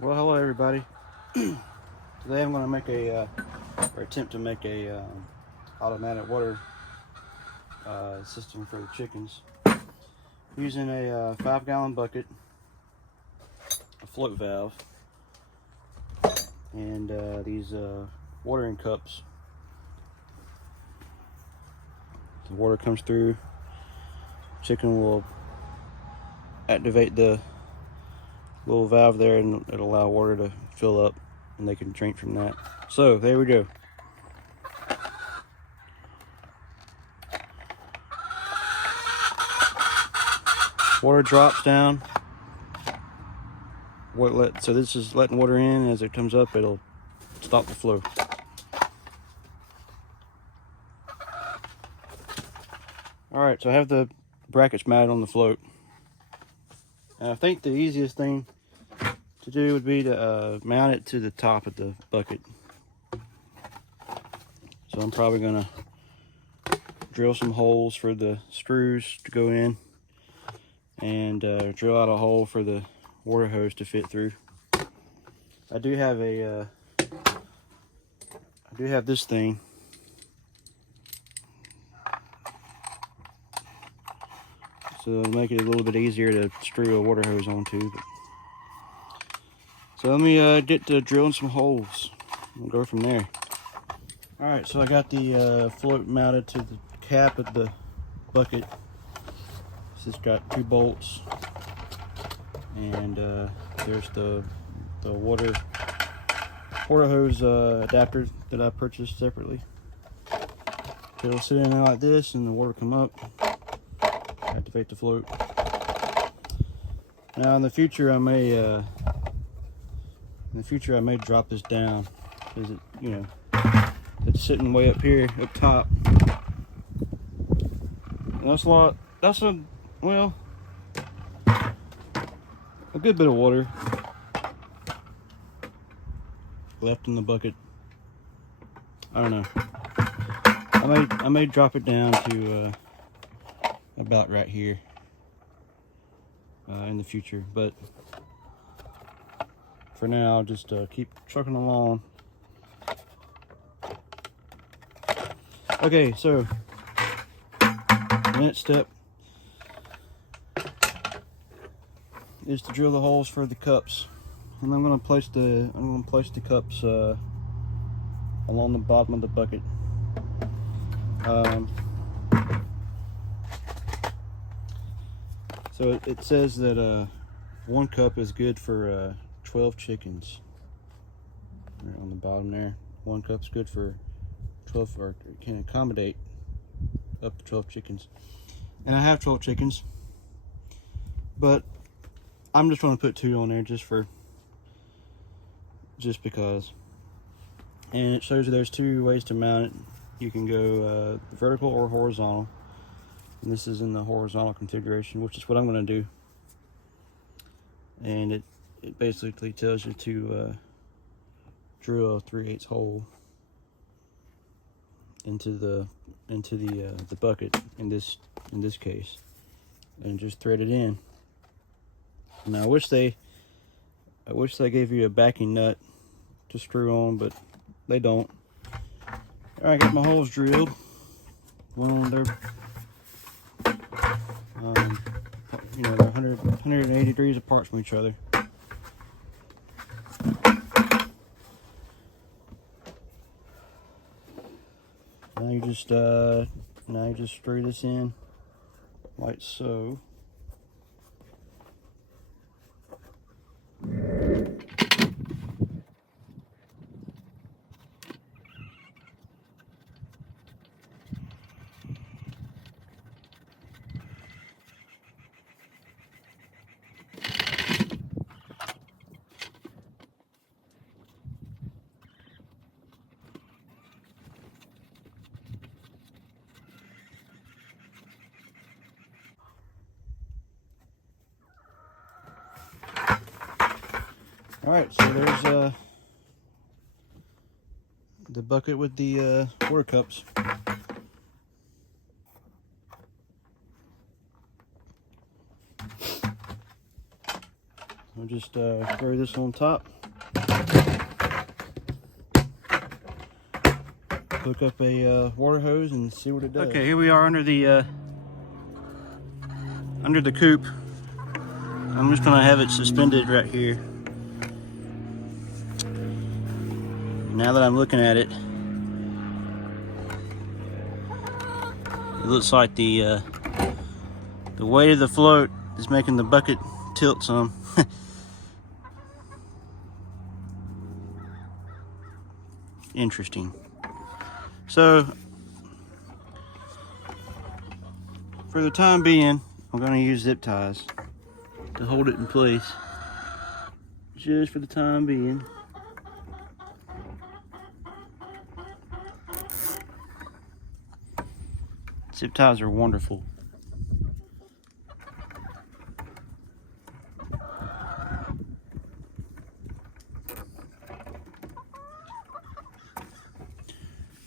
Well, hello everybody. Today I'm going to make or attempt to make a automatic water system for the chickens using a 5-gallon bucket, a float valve, and these watering cups. The water comes through, chicken will activate the little valve there and it'll allow water to fill up and they can drink from that. So there we go. Water drops down. So this is letting water in. As it comes up, it'll stop the flow. Alright, so I have the brackets mounted on the float. And I think the easiest thing to do would be to mount it to the top of the bucket. So I'm probably going to drill some holes for the screws to go in and drill out a hole for the water hose to fit through. I do have this thing. So it'll make it a little bit easier to screw a water hose onto. So let me get to drilling some holes. We'll go from there. Alright, so I got the float mounted to the cap of the bucket. It's got 2 bolts. And there's the water hose adapter that I purchased separately. So it'll sit in there like this and the water come up. Activate the float. Now in the future I may drop this down because it's sitting way up here up top. And that's a good bit of water left in the bucket. I don't know. I may drop it down to about right here in the future, but for now I'll just keep trucking along. Okay, so the next step is to drill the holes for the cups, and I'm going to place the cups along the bottom of the bucket. So it says that 1 cup is good for 12 chickens. Right on the bottom there, 1 cup's good for 12, or can accommodate up to 12 chickens. And I have 12 chickens, but I'm just going to put 2 on there just because. And it shows you there's 2 ways to mount it. You can go vertical or horizontal. And this is in the horizontal configuration, which is what I'm going to do. And it basically tells you to drill a 3/8 hole into the bucket in this case, and just thread it in. Now I wish they gave you a backing nut to screw on, but they don't. All right, I got my holes drilled. One on there. They're 180 degrees apart from each other. Now you just screw this in like so. Alright, so there's the bucket with the water cups. I'll just throw this on top. Hook up a water hose and see what it does. Okay, here we are under the coop. I'm just gonna have it suspended right here. Now that I'm looking at it, it looks like the weight of the float is making the bucket tilt some. Interesting. So, for the time being, I'm going to use zip ties to hold it in place. Just for the time being. Zip ties are wonderful.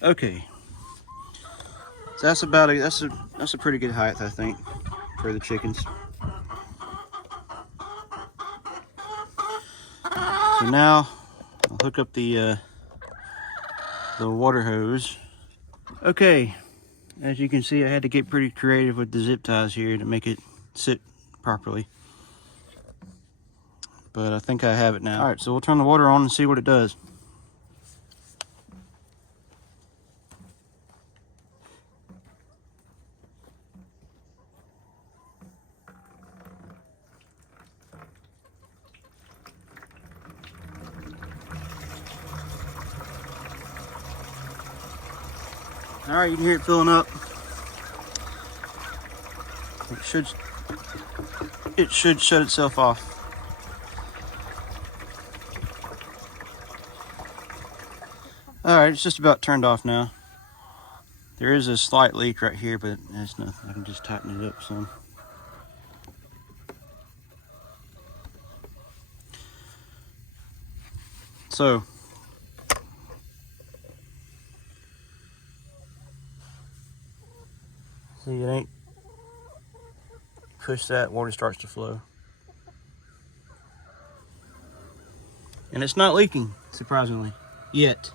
Okay, so that's about it. That's a pretty good height, I think, for the chickens. So now I'll hook up the water hose. Okay, as you can see, I had to get pretty creative with the zip ties here to make it sit properly. But I think I have it now. All right, so we'll turn the water on and see what it does. All right, you can hear it filling up. It should shut itself off. All right, it's just about turned off now. There is a slight leak right here, but that's nothing. I can just tighten it up some. So, see, it ain't, push that, water starts to flow. And it's not leaking, surprisingly, yet.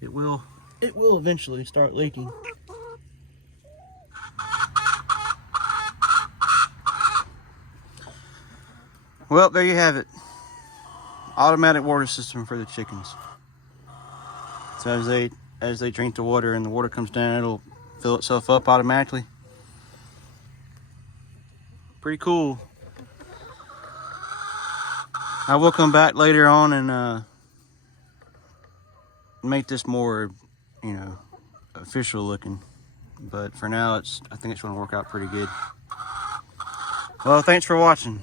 It will eventually start leaking. Well, there you have it. Automatic water system for the chickens. So as they drink the water and the water comes down, it'll fill itself up automatically. Pretty cool. I will come back later on and make this more, you know, official looking. But for now, I think it's going to work out pretty good. Well, thanks for watching.